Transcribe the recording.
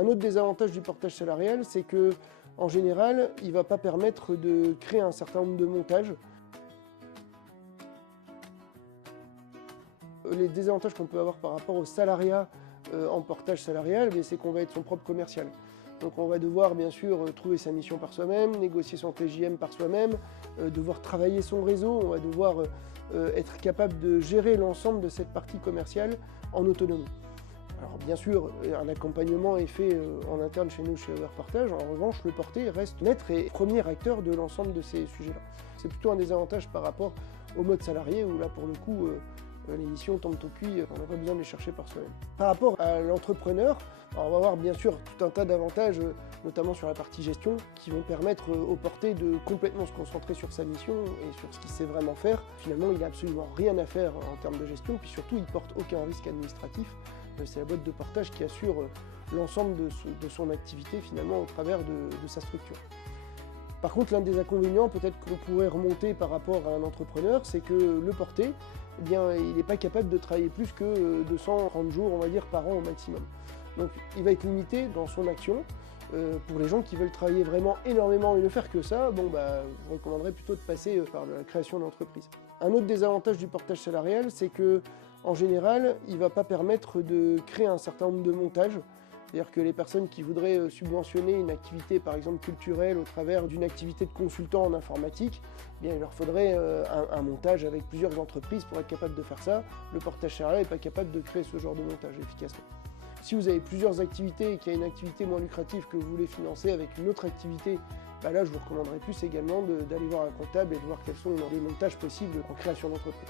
Un autre désavantage du portage salarial, c'est que en général, il ne va pas permettre de créer un certain nombre de montages. Les désavantages qu'on peut avoir par rapport au salariat en portage salarial, c'est qu'on va être son propre commercial. Donc on va devoir bien sûr trouver sa mission par soi-même, négocier son TJM par soi-même, devoir travailler son réseau, on va devoir être capable de gérer l'ensemble de cette partie commerciale en autonomie. Alors bien sûr, un accompagnement est fait en interne chez nous, chez Overportage. En revanche, le porté reste maître et premier acteur de l'ensemble de ces sujets-là. C'est plutôt un désavantage par rapport au mode salarié, où là pour le coup, les missions tombent au puits, on n'a pas besoin de les chercher par soi-même. Par rapport à l'entrepreneur, on va avoir bien sûr tout un tas d'avantages, notamment sur la partie gestion, qui vont permettre au porté de complètement se concentrer sur sa mission et sur ce qu'il sait vraiment faire. Finalement, il n'a absolument rien à faire en termes de gestion, puis surtout, il ne porte aucun risque administratif. C'est la boîte de portage qui assure l'ensemble de son activité finalement au travers de sa structure. Par contre, l'un des inconvénients peut-être qu'on pourrait remonter par rapport à un entrepreneur, c'est que le porté, eh bien, il n'est pas capable de travailler plus que 230 jours, on va dire, par an au maximum. Donc il va être limité dans son action. Pour les gens qui veulent travailler vraiment énormément et ne faire que ça, je recommanderais plutôt de passer par la création d'entreprise. Un autre désavantage du portage salarial, c'est que en général, il ne va pas permettre de créer un certain nombre de montages. C'est-à-dire que les personnes qui voudraient subventionner une activité, par exemple culturelle, au travers d'une activité de consultant en informatique, eh bien, il leur faudrait un montage avec plusieurs entreprises pour être capable de faire ça. Le portage salarial n'est pas capable de créer ce genre de montage efficacement. Si vous avez plusieurs activités et qu'il y a une activité moins lucrative que vous voulez financer avec une autre activité, là je vous recommanderais plus également d'aller voir un comptable et de voir quels sont les montages possibles en création d'entreprise.